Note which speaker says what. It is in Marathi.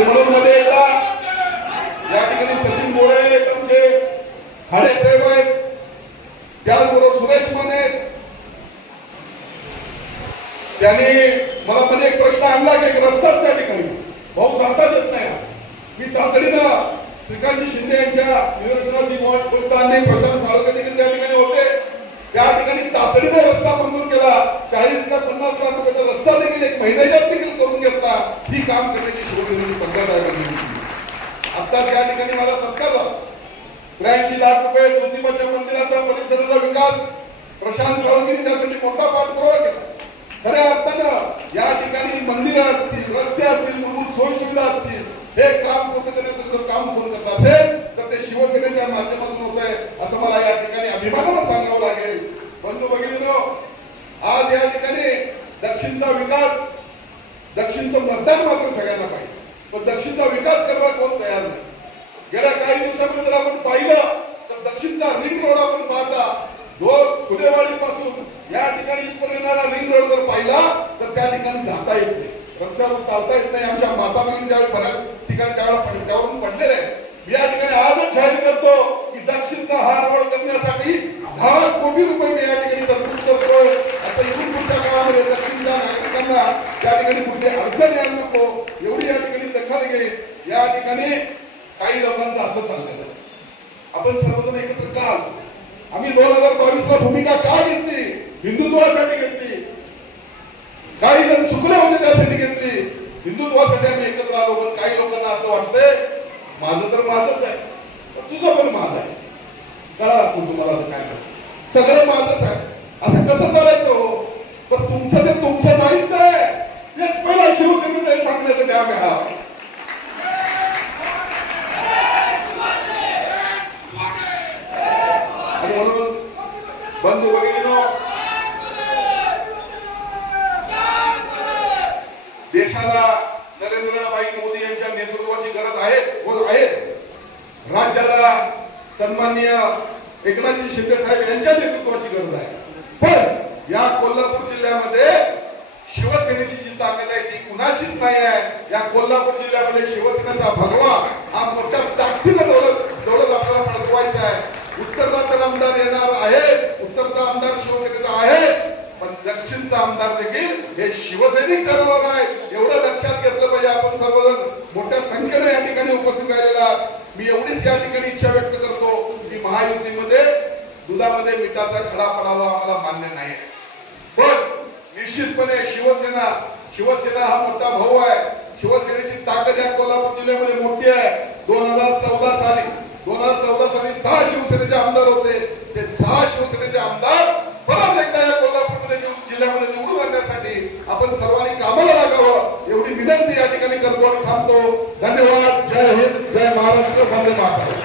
Speaker 1: आणि म्हणून मध्ये एकदा या ठिकाणी सचिन गोळे म्हणजे खाडे साहेब आहेत. त्याचबरोबर सुरेश माने आहेत. त्यांनी मला मध्ये एक प्रश्न आणला की एक रस्ताच त्या ठिकाणी. भाऊ जाताच येत नाही. मी तातडीनं श्रीकांतजी शिंदे यांच्या नियोजनाशी बोलताना प्रशांत सावरकर देखील त्या ठिकाणी होते. त्या ठिकाणी तातडीनं रस्ता मंजूर केला. चाळीस लाख पन्नास लाख रुपयाचा रस्ता देखील एक महिन्याच्यात देखील करून घेतला. ही काम करण्याची शिवसेनेची आता त्या ठिकाणी मला सत्कार झाला त्र्याऐंशी लाख रुपये ज्योतिबाच्या मंदिराचा परिसराचा विकास प्रशांत सावंतने त्यासाठी मोठा पाठपुरावा केला. खऱ्या अर्थानं या ठिकाणी मंदिरं असतील रस्ते असतील म्हणून सोयीसुविधा असतील हे काम पूर्ण करण्याचं जर काम कोण करत असेल तर ते शिवसेनेच्या माध्यमातून होत आहे असं मला या ठिकाणी अभिमानानं सांगावं लागेल. बंधू भगिनीनो आज या ठिकाणी दक्षिणचा विकास दक्षिणचं मतदान मात्र सगळ्यांना पाहिजे पण दक्षिणचा विकास करायला कोण तयार नाही. गेल्या काही दिवसामध्ये जर आपण पाहिलं तर दक्षिणचा रिंग रोड आपण पाहता जो फुलेवाडी पासून या ठिकाणी येणारा रिंग रोड जर पाहिला तर त्या ठिकाणी जाता येत नाही. रस्त्यावर चालता येत नाही. आमच्या माता भगिनी ज्यावेळी बऱ्याच ठिकाणी त्यावेळेला पड- त्यावरून पडलेले मी या ठिकाणी आजच जाहीर करतो की दक्षिणचा हा रोड करण्यासाठी दहा कोटी रुपये मी या ठिकाणी तरतूद करतोय. आता इथून पुढच्या काळामध्ये दक्षिणच्या नागरिकांना त्या ठिकाणी कुठली अडचण यायला नको. एवढी या ठिकाणी दखल घेईल या ठिकाणी काही लोकांचं असं चाललेलं आपण सर्वजण एकत्र का आम्ही दोन हजार बावीस ला भूमिका का घेतली? हिंदुत्वासाठी घेतली. काही जण चुकले होते त्यासाठी घेतली. हिंदुत्वासाठी आम्ही एकत्र आलो पण काही लोकांना असं वाटतंय माझं तर माझंच आहे. तुझं पण माझं आहे. कळा तुम्हाला काय सगळं माझंच आहे. असं कसं चालायचं हो? हे सांगण्यासाठी आणि म्हणून बंधू भगिनीनो देशाला नरेंद्रभाई मोदी यांच्या नेतृत्वाची गरज आहे व आहे राज्याला सन्माननीय एकनाथजी शिंदे साहेब यांच्या नेतृत्वाची गरज आहे पण या कोल्हापूर जिल्ह्यामध्ये शिवसेनेची जी ताकद आहे ती कुणाचीच नाही आहे. या कोल्हापूर जिल्ह्यामध्ये शिवसेनेचा भगवा हा मोठ्या ताकदीनं दौलत दौलत आपल्याला फडकवायचा आहे. उत्तरचा तर आमदार येणार आहे उत्तरचा आमदार शिवसेनेचा आहे. पण दक्षिणचा आमदार देखील हे शिवसैनिक ठरवणार आहे. एवढं लक्षात घेतलं पाहिजे आपण सर्वजण. मोठ्या संख्येने या ठिकाणी उपस्थित राहिलेला मी एवढीच या ठिकाणी इच्छा व्यक्त करतो की महायुतीमध्ये दुधामध्ये मिठाचा खडा पडावा आम्हाला मान्य नाही पण निश्चितपणे शिवसेना शिवसेना हा मोठा भाऊ आहे. शिवसेनेची ताकद या कोल्हापूर जिल्ह्यामध्ये मोठी आहे. दोन हजार चौदा साली दोन हजार चौदा साली सहा शिवसेनेचे आमदार होते. ते सहा शिवसेनेचे आमदार परत एकदा या कोल्हापूरमध्ये जिल्ह्यामध्ये निवडून आणण्यासाठी आपण सर्वांनी कामाला लागावं एवढी विनंती या ठिकाणी करतो आणि थांबतो. धन्यवाद. जय हिंद. जय महाराष्ट्र. वंदे मातरम.